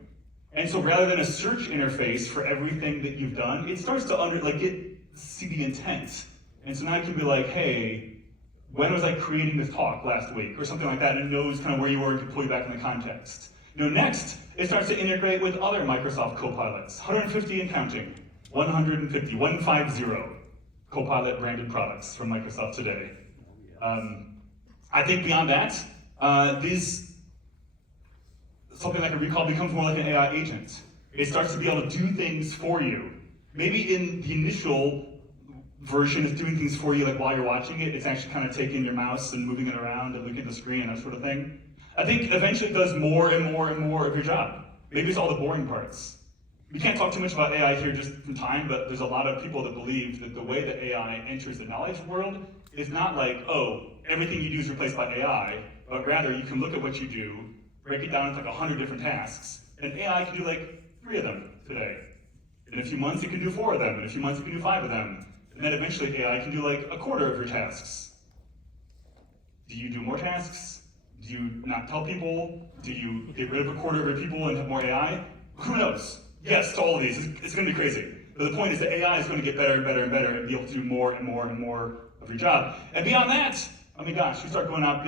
And so rather than a search interface for everything that you've done, it starts to see the intent. And so now you can be like, hey, when was I creating this talk last week? Or something like that, and it knows kind of where you were and can pull you back in the context. Next, it starts to integrate with other Microsoft Copilots, 150 and counting, 150 Copilot branded products from Microsoft today. I think beyond that, something like a Recall becomes more like an AI agent. It starts to be able to do things for you. Maybe in the initial version, it's doing things for you, like while you're watching it, it's actually kind of taking your mouse and moving it around and looking at the screen and that sort of thing. I think eventually it does more and more and more of your job. Maybe it's all the boring parts. We can't talk too much about AI here just from time, but there's a lot of people that believe that the way that AI enters the knowledge world is not like, oh, everything you do is replaced by AI, but rather you can look at what you do, break it down into like 100 different tasks, and AI can do like 3 of them today. In a few months it can do 4 of them, in a few months it can do 5 of them, and then eventually AI can do like 1/4 of your tasks. Do you do more tasks? Do you not tell people? Do you get rid of 1/4 of your people and have more AI? Who knows? Yes to all of these. It's going to be crazy. But the point is that AI is going to get better and better and better and be able to do more and more and more of your job. And beyond that, I mean, gosh, you start going out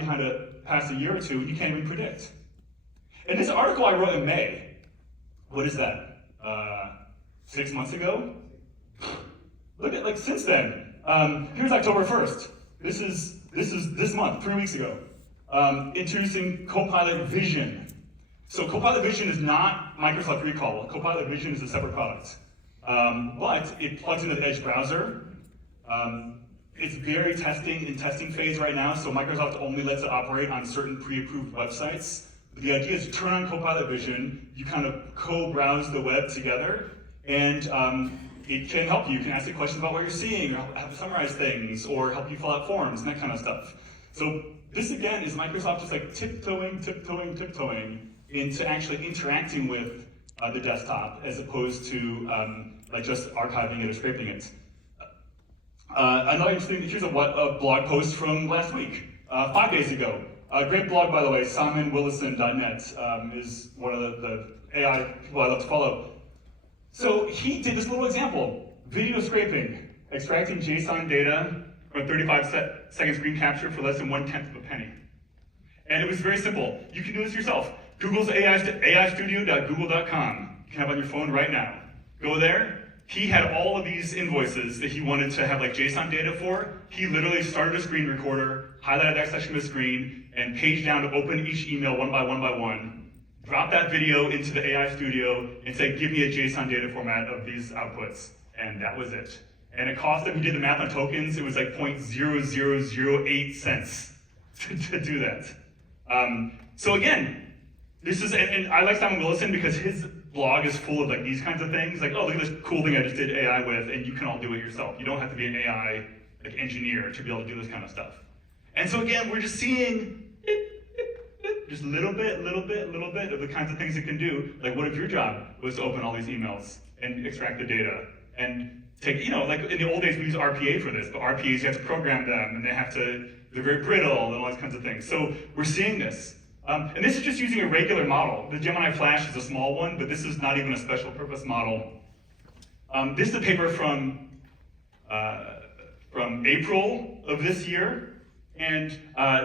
past a year or two and you can't even predict. And this article I wrote in May, what is that? 6 months ago? Look at, like, since then. Here's October 1st. This is this month, 3 weeks ago. Introducing Copilot Vision. So Copilot Vision is not Microsoft Recall. Copilot Vision is a separate product. But it plugs into the Edge browser. It's very in testing phase right now, so Microsoft only lets it operate on certain pre-approved websites. The idea is to turn on Copilot Vision, you kind of co-browse the web together, and it can help you. You can ask it questions about what you're seeing, or help summarize things, or help you fill out forms, and that kind of stuff. So this, again, is Microsoft just like tiptoeing into actually interacting with the desktop, as opposed to like just archiving it or scraping it. Another interesting, here's a blog post from last week, 5 days ago. Great blog, by the way, SimonWillison.net is one of the AI people I love to follow. So he did this little example, video scraping, extracting JSON data from a 35-second screen capture for less than 1/10 of a penny. And it was very simple. You can do this yourself. Google's aistudio.google.com. You can have on your phone right now. Go there. He had all of these invoices that he wanted to have like JSON data for. He literally started a screen recorder, highlighted that section of the screen, and paged down to open each email one by one. Drop that video into the AI Studio and say, give me a JSON data format of these outputs. And that was it. And it cost him, he did the math on tokens, it was like 0.0008 cents to do that. So again, this is, and I like Simon Willison because his blog is full of like these kinds of things, like, oh, look at this cool thing I just did AI with, and you can all do it yourself. You don't have to be an AI like engineer to be able to do this kind of stuff. And so again, we're just seeing just little bit of the kinds of things it can do. Like, what if your job was to open all these emails and extract the data and take, you know, like in the old days we use RPA for this, but RPAs you have to program them and they're very brittle and all these kinds of things. So we're seeing this. And this is just using a regular model. The Gemini Flash is a small one, but this is not even a special purpose model. This is a paper from April of this year, and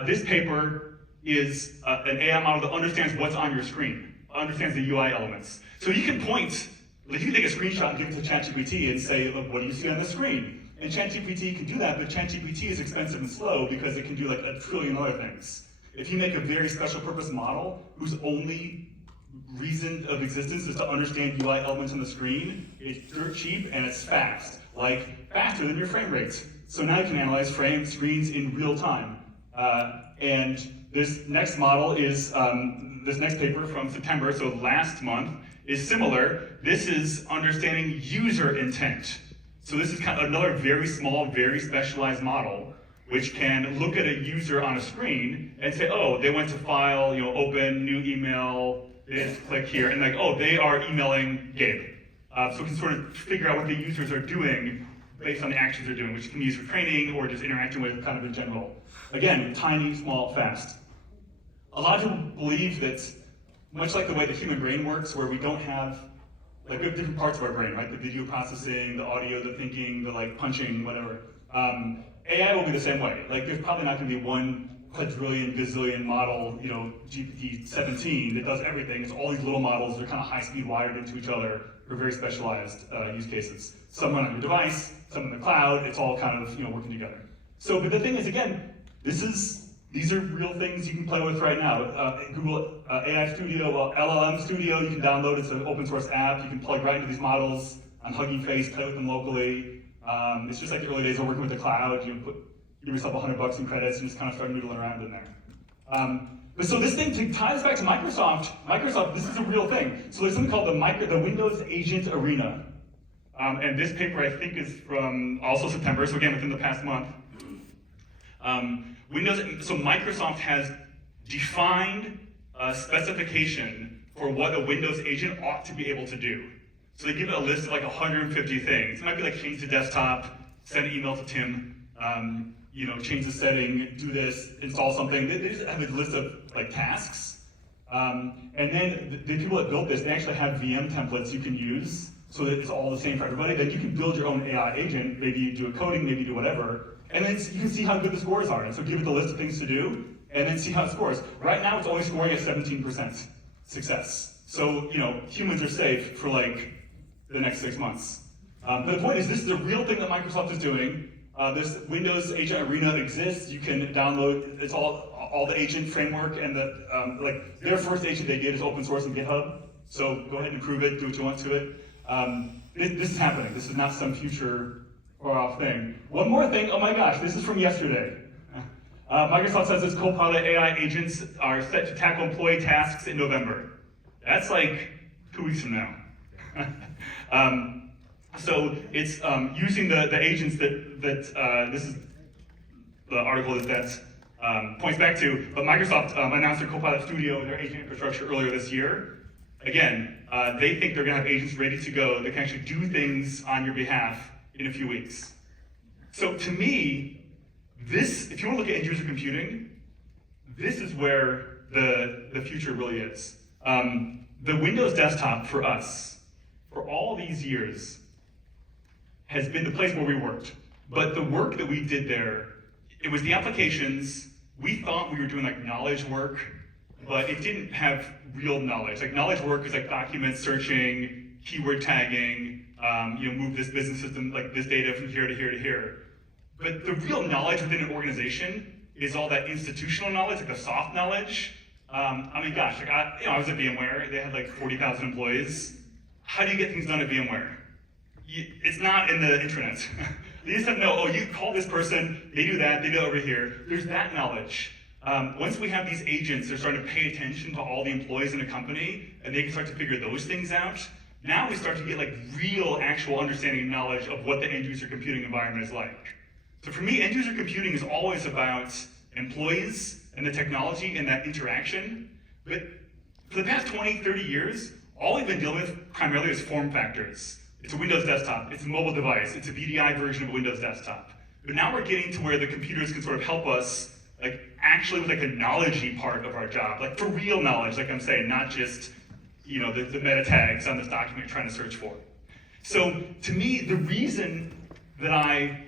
this paper is an AI model that understands what's on your screen, understands the UI elements. So you can point, like you can take a screenshot and give it to ChatGPT and say, look, what do you see on the screen? And ChatGPT can do that, but ChatGPT is expensive and slow because it can do like a trillion other things. If you make a very special purpose model whose only reason of existence is to understand UI elements on the screen, it's dirt cheap and it's fast, like faster than your frame rates. So now you can analyze screens in real time. And this next model is, this next paper from September, so last month, is similar. This is understanding user intent. So this is kind of another very small, very specialized model, which can look at a user on a screen and say, oh, they went to file, you know, open, new email, they just click here, and like, oh, they are emailing Gabe. So we can sort of figure out what the users are doing based on the actions they're doing, which can be used for training or just interacting with kind of in general. Again, tiny, small, fast. A lot of people believe that, much like the way the human brain works, where we don't have, like we have different parts of our brain, right? The video processing, the audio, the thinking, the like punching, whatever. AI will be the same way. Like there's probably not gonna be one quadrillion, gazillion model, you know, GPT-17 that does everything. It's all these little models, they're kind of high-speed wired into each other for very specialized use cases. Some run on your device, some in the cloud, it's all kind of, you know, working together. So, but the thing is, again, these are real things you can play with right now. Google AI Studio, LLM Studio, you can download, it's an open source app, you can plug right into these models on Hugging Face, play with them locally. It's just like the early days of working with the cloud, you give yourself $100 in credits and just kind of start noodling around in there. But so this thing, to tie this back to Microsoft, this is a real thing. So there's something called the Windows Agent Arena. And this paper I think is from also September, so again within the past month. So Microsoft has defined a specification for what a Windows agent ought to be able to do. So they give it a list of like 150 things. It might be like change the desktop, send an email to Tim, you know, change the setting, do this, install something. They just have a list of like tasks. And then the people that built this, they actually have VM templates you can use so that it's all the same for everybody. Then you can build your own AI agent. Maybe you do a coding, maybe you do whatever. And then you can see how good the scores are. And so give it the list of things to do, and then see how it scores. Right now, it's only scoring at 17% success. So, you know, humans are safe for like the next 6 months. But the point is, this is a real thing that Microsoft is doing. This Windows Agent Arena exists. You can download, it's all the agent framework, and the like their first agent they did is open source in GitHub. So go ahead and improve it, do what you want to it. This is happening. This is not some future far off thing. One more thing, oh my gosh, this is from yesterday. Microsoft says its Copilot AI agents are set to tackle employee tasks in November. That's like 2 weeks from now. So it's using the agents that this is the article that points back to, but Microsoft announced their Copilot Studio, their agent infrastructure earlier this year. Again, they think they're gonna have agents ready to go that can actually do things on your behalf in a few weeks. So to me, this, if you want to look at end user computing, this is where the future really is. The Windows desktop for us for all these years, has been the place where we worked. But the work that we did there, it was the applications. We thought we were doing like knowledge work, but it didn't have real knowledge. Like knowledge work is like document searching, keyword tagging, move this business system, like this data from here to here to here. But the real knowledge within an organization is all that institutional knowledge, like the soft knowledge. I mean, gosh, like I was at VMware. They had like 40,000 employees. How do you get things done at VMware? It's not in the intranet. You just have to know, oh, you call this person, they do that, they do it over here. There's that knowledge. Once we have these agents, they're starting to pay attention to all the employees in a company, and they can start to figure those things out. Now we start to get like real, actual understanding and knowledge of what the end user computing environment is like. So for me, end user computing is always about employees and the technology and that interaction. But for the past 20, 30 years, all we've been dealing with primarily is form factors. It's a Windows desktop, it's a mobile device, it's a VDI version of a Windows desktop. But now we're getting to where the computers can sort of help us, like actually with like the knowledge-y part of our job, like for real knowledge, like I'm saying, not just the meta tags on this document you're trying to search for. So to me, the reason that I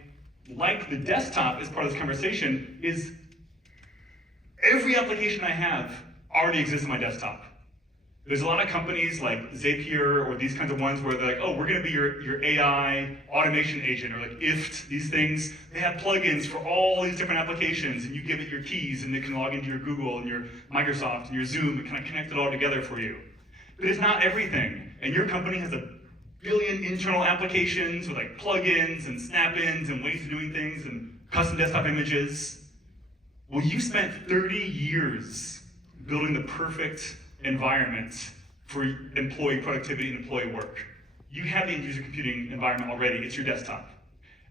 like the desktop as part of this conversation is every application I have already exists on my desktop. There's a lot of companies like Zapier or these kinds of ones where they're like, oh, we're gonna be your AI automation agent, or like IFT, these things. They have plugins for all these different applications, and you give it your keys and it can log into your Google and your Microsoft and your Zoom and kind of connect it all together for you. But it's not everything. And your company has a billion internal applications with like plugins and snap-ins and ways of doing things and custom desktop images. Well, you spent 30 years building the perfect environment for employee productivity and employee work. You have the end user computing environment already, it's your desktop.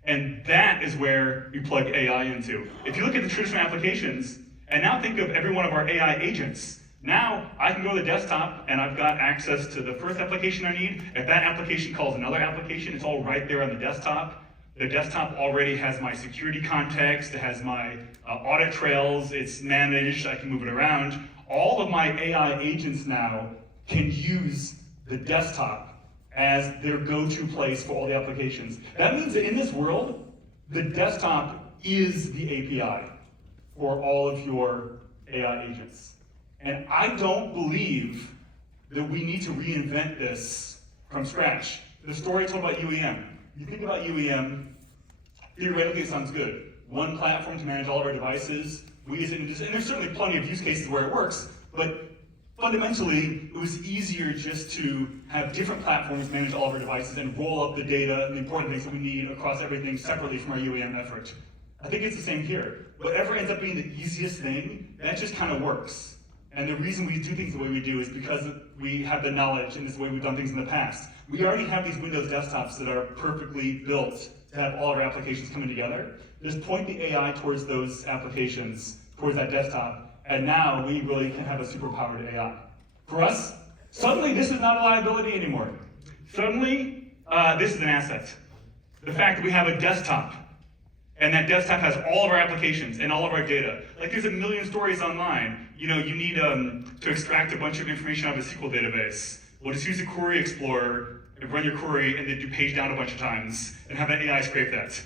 And that is where we plug AI into. If you look at the traditional applications, and now think of every one of our AI agents, now I can go to the desktop and I've got access to the first application I need. If that application calls another application, it's all right there on the desktop. The desktop already has my security context, it has my audit trails, it's managed, I can move it around. All of my AI agents now can use the desktop as their go-to place for all the applications. That means that in this world, the desktop is the API for all of your AI agents. And I don't believe that we need to reinvent this from scratch. The story I told about UEM. You think about UEM, theoretically it sounds good. One platform to manage all of our devices. We use it and there's certainly plenty of use cases where it works, but fundamentally, it was easier just to have different platforms manage all of our devices and roll up the data and the important things that we need across everything separately from our UEM effort. I think it's the same here. Whatever ends up being the easiest thing, that just kind of works. And the reason we do things the way we do is because we have the knowledge and this is the way we've done things in the past. We already have these Windows desktops that are perfectly built to have all of our applications coming together. Just point the AI towards those applications, towards that desktop, and now we really can have a superpowered AI. For us, suddenly this is not a liability anymore. Suddenly, this is an asset. The fact that we have a desktop, and that desktop has all of our applications and all of our data. Like there's a million stories online. You need to extract a bunch of information out of a SQL database. Well, just use a query explorer and run your query and then do page down a bunch of times and have an AI scrape that.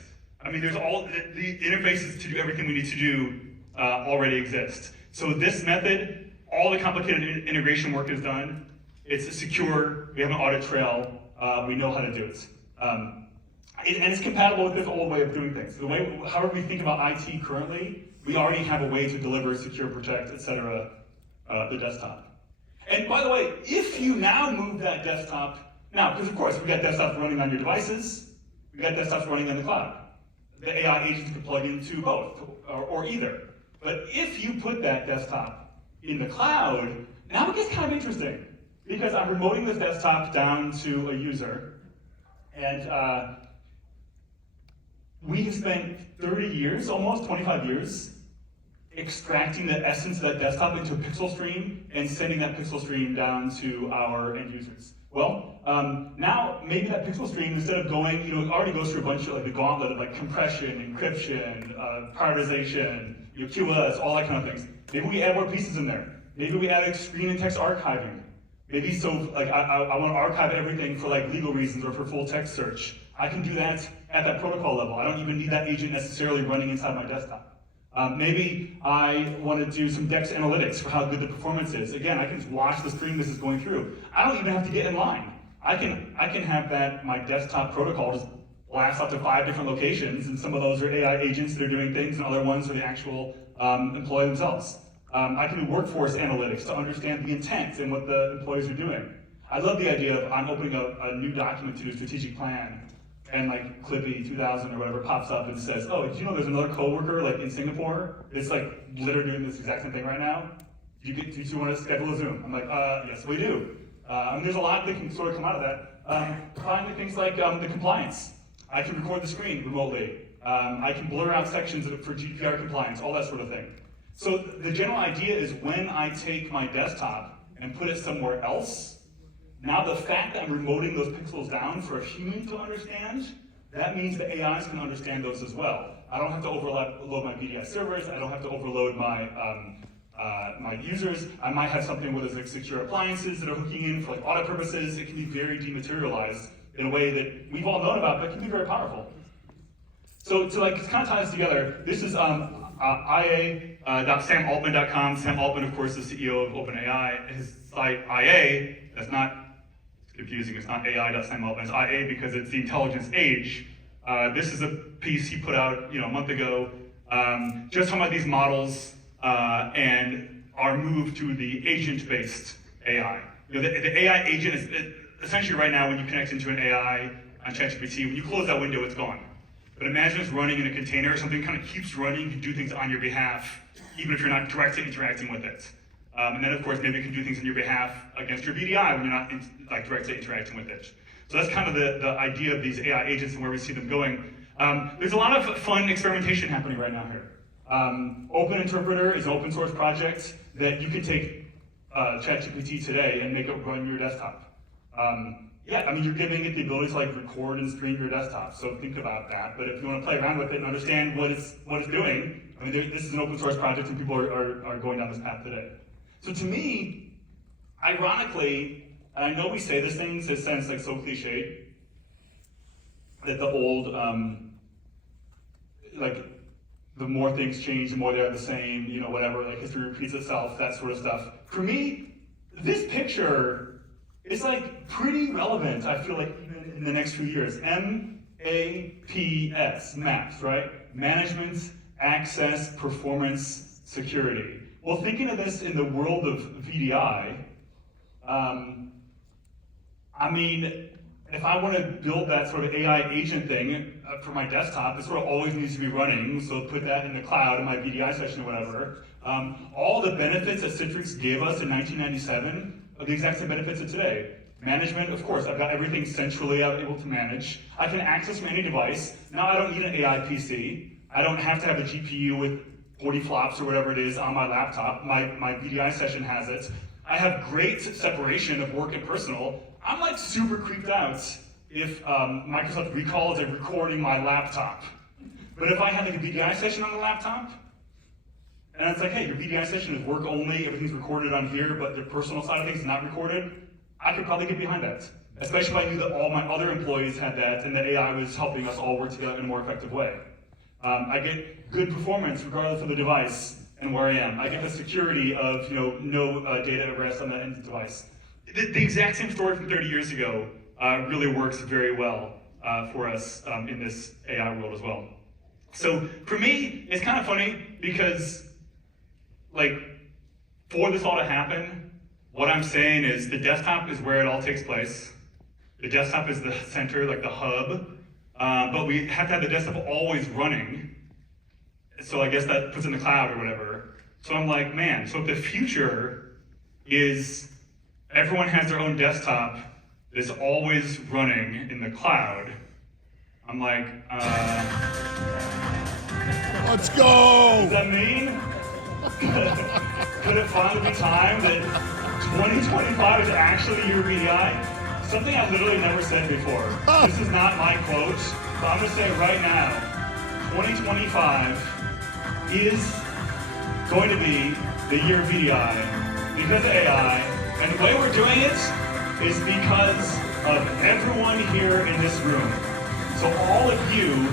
I mean, there's all the interfaces to do everything we need to do already exist. So this method, all the complicated integration work is done. It's secure, we have an audit trail, we know how to do it. And it's compatible with this old way of doing things. However we think about IT currently, we already have a way to deliver, secure, protect, etc. The desktop. And by the way, if you now move that desktop, now, because of course, we got desktops running on your devices, we got desktops running in the cloud. The AI agents can plug into both, or either. But if you put that desktop in the cloud, now it gets kind of interesting. Because I'm remoting this desktop down to a user, and we have spent 30 years, almost 25 years, extracting the essence of that desktop into a pixel stream and sending that pixel stream down to our end users. Well, now maybe that pixel stream, instead of going, it already goes through a bunch of like the gauntlet of like compression, encryption, prioritization, QoS, all that kind of things. Maybe we add more pieces in there. Maybe we add screen and text archiving. Maybe so, like I want to archive everything for like legal reasons or for full text search. I can do that at that protocol level. I don't even need that agent necessarily running inside my desktop. Maybe I want to do some DEX analytics for how good the performance is. Again, I can just watch the stream this is going through. I don't even have to get in line. I can have that, my desktop protocol just blast out to 5 different locations, and some of those are AI agents that are doing things, and other ones are the actual employee themselves. I can do workforce analytics to understand the intent and what the employees are doing. I love the idea of I'm opening a new document to do a strategic plan, and like Clippy 2000 or whatever pops up and says, oh, did you know there's another coworker like in Singapore that's like literally doing this exact same thing right now? Do you want to schedule a Zoom? I'm like, yes, we do. I mean, there's a lot that can sort of come out of that. Finally, things like the compliance. I can record the screen remotely. I can blur out sections for GDPR compliance, all that sort of thing. So the general idea is when I take my desktop and put it somewhere else, now the fact that I'm remoting those pixels down for a human to understand, that means the AIs can understand those as well. I don't have to overload my VDI servers. I don't have to overload my my users. I might have something where there's like secure appliances that are hooking in for like audit purposes. It can be very dematerialized in a way that we've all known about, but can be very powerful. So to like kind of tie this together, this is ia.samaltman.com. Sam Altman, of course, is the CEO of OpenAI. His site IA, that's not confusing, it's not ai.samaltman, it's IA because it's the intelligence age. This is a piece he put out a month ago, just talking about these models and our move to the agent-based AI. The AI agent is essentially right now when you connect into an AI on ChatGPT, when you close that window, it's gone. But imagine it's running in a container, something kind of keeps running, you can do things on your behalf, even if you're not directly interacting with it. And then of course, maybe it can do things on your behalf against your VDI when you're not directly interacting with it. So that's kind of the idea of these AI agents and where we see them going. There's a lot of fun experimentation happening right now here. Open Interpreter is an open source project that you can take ChatGPT today and make it run your desktop. Yeah, I mean, you're giving it the ability to like record and stream your desktop, so think about that. But if you want to play around with it and understand what it's doing, I mean, this is an open source project and people are going down this path today. So to me, ironically, and I know we say these things, it sounds like so cliched, that the old, like, the more things change, the more they're the same, whatever, like history repeats itself, that sort of stuff. For me, this picture is like pretty relevant, I feel like, even in the next few years. MAPS, MAPS, right? Management, access, performance, security. Well, thinking of this in the world of VDI, I mean, if I want to build that sort of AI agent thing for my desktop, it sort of always needs to be running, so put that in the cloud in my VDI session or whatever. All the benefits that Citrix gave us in 1997 are the exact same benefits of today. Management, of course, I've got everything centrally I'm able to manage. I can access from any device. Now I don't need an AI PC. I don't have to have a GPU with 40 flops or whatever it is on my laptop. My VDI session has it. I have great separation of work and personal. I'm like super creeped out if Microsoft recalls it recording my laptop. But if I have like a VDI session on the laptop, and it's like, hey, your VDI session is work only, everything's recorded on here, but the personal side of things is not recorded, I could probably get behind that. Especially if I knew that all my other employees had that and that AI was helping us all work together in a more effective way. I get good performance regardless of the device and where I am. I get the security of no data at rest on the end device. The exact same story from 30 years ago really works very well for us in this AI world as well. So for me, it's kind of funny because for this all to happen, what I'm saying is the desktop is where it all takes place. The desktop is the center, like the hub, but we have to have the desktop always running. So I guess that puts in the cloud or whatever. So I'm like, man, so if the future is everyone has their own desktop that's always running in the cloud, I'm like, let's go! Does that mean? Could it finally be time that 2025 is actually your VDI? Something I literally never said before. This is not my quote, but I'm gonna say it right now. 2025 is going to be the year of VDI because of AI, And the way we're doing it is because of everyone here in this room. So all of you